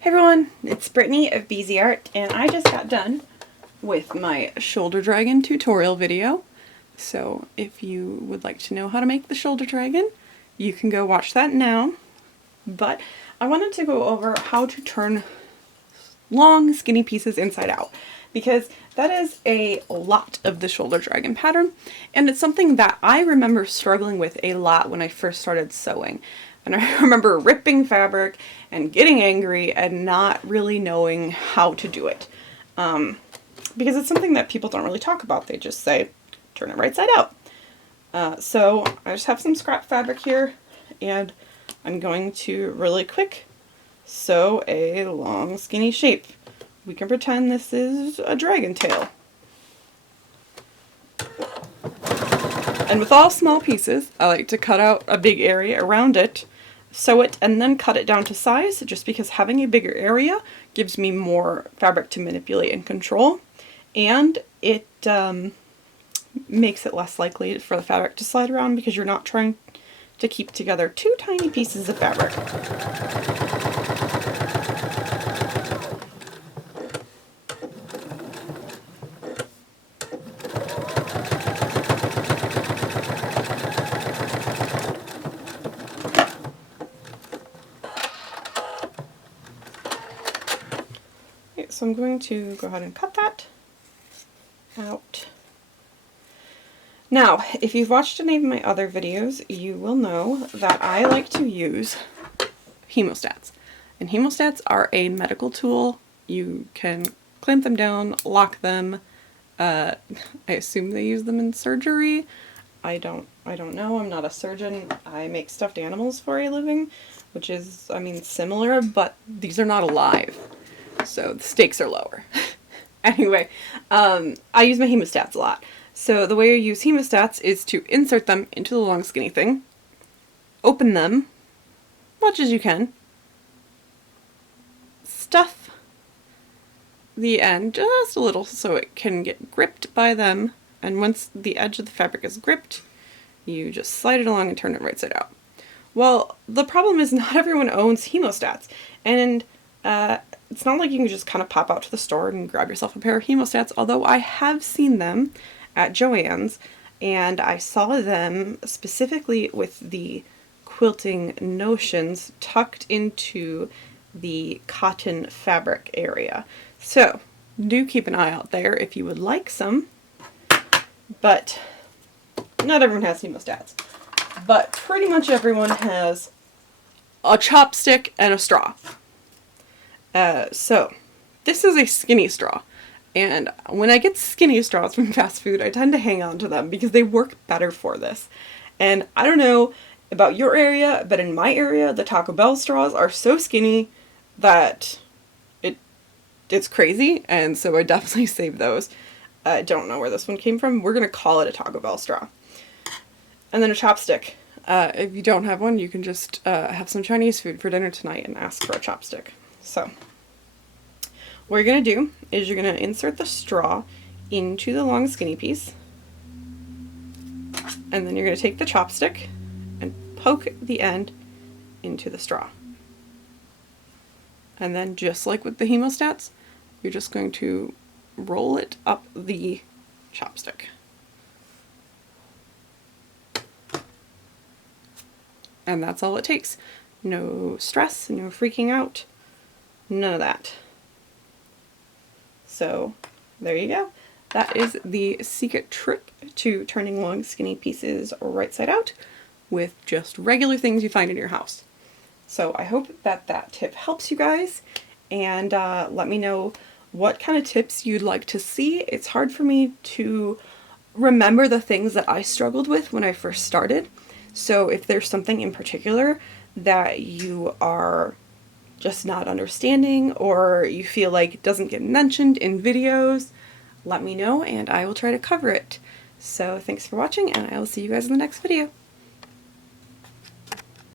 Hey everyone, it's Brittany of BZ Art, and I just got done with my shoulder dragon tutorial video. So if you would like to know how to make the shoulder dragon, you can go watch that now. But I wanted to go over how to turn long skinny pieces inside out, because that is a lot of the shoulder dragon pattern, and it's something that I remember struggling with a lot when I first started sewing. And I remember ripping fabric and getting angry and not really knowing how to do it. Because it's something that people don't really talk about. They just say, turn it right side out. So I just have some scrap fabric here, and I'm going to really quick sew a long skinny shape. We can pretend this is a dragon tail. And with all small pieces, I like to cut out a big area around it, sew it, and then cut it down to size, just because having a bigger area gives me more fabric to manipulate and control, and it makes it less likely for the fabric to slide around because you're not trying to keep together two tiny pieces of fabric. So I'm going to go ahead and cut that out. Now, if you've watched any of my other videos, you will know that I like to use hemostats. And hemostats are a medical tool. You can clamp them down, lock them. I assume they use them in surgery. I don't know. I'm not a surgeon. I make stuffed animals for a living, which is, I mean, similar, but these are not alive. So the stakes are lower. Anyway, I use my hemostats a lot. So the way I use hemostats is to insert them into the long skinny thing, open them, much as you can, stuff the end just a little so it can get gripped by them, and once the edge of the fabric is gripped, you just slide it along and turn it right side out. Well, the problem is not everyone owns hemostats, and it's not like you can just kind of pop out to the store and grab yourself a pair of hemostats, although I have seen them at Joann's, and I saw them specifically with the quilting notions tucked into the cotton fabric area. So do keep an eye out there if you would like some, but not everyone has hemostats. But pretty much everyone has a chopstick and a straw. So this is a skinny straw, and when I get skinny straws from fast food, I tend to hang on to them because they work better for this. And I don't know about your area, but in my area, the Taco Bell straws are so skinny that it's crazy, and so I definitely save those. I don't know where this one came from. We're going to call it a Taco Bell straw. And then a chopstick. If you don't have one, you can just have some Chinese food for dinner tonight and ask for a chopstick. So what you're going to do is you're going to insert the straw into the long skinny piece, and then you're going to take the chopstick and poke the end into the straw. And then just like with the hemostats, you're just going to roll it up the chopstick. And that's all it takes. No stress, no freaking out. None of that. So there you go. That is the secret trick to turning long skinny pieces right side out with just regular things you find in your house. So I hope that that tip helps you guys, and let me know what kind of tips you'd like to see. It's hard for me to remember the things that I struggled with when I first started. So if there's something in particular that you are just not understanding, or you feel like it doesn't get mentioned in videos, let me know and I will try to cover it. So thanks for watching, and I will see you guys in the next video.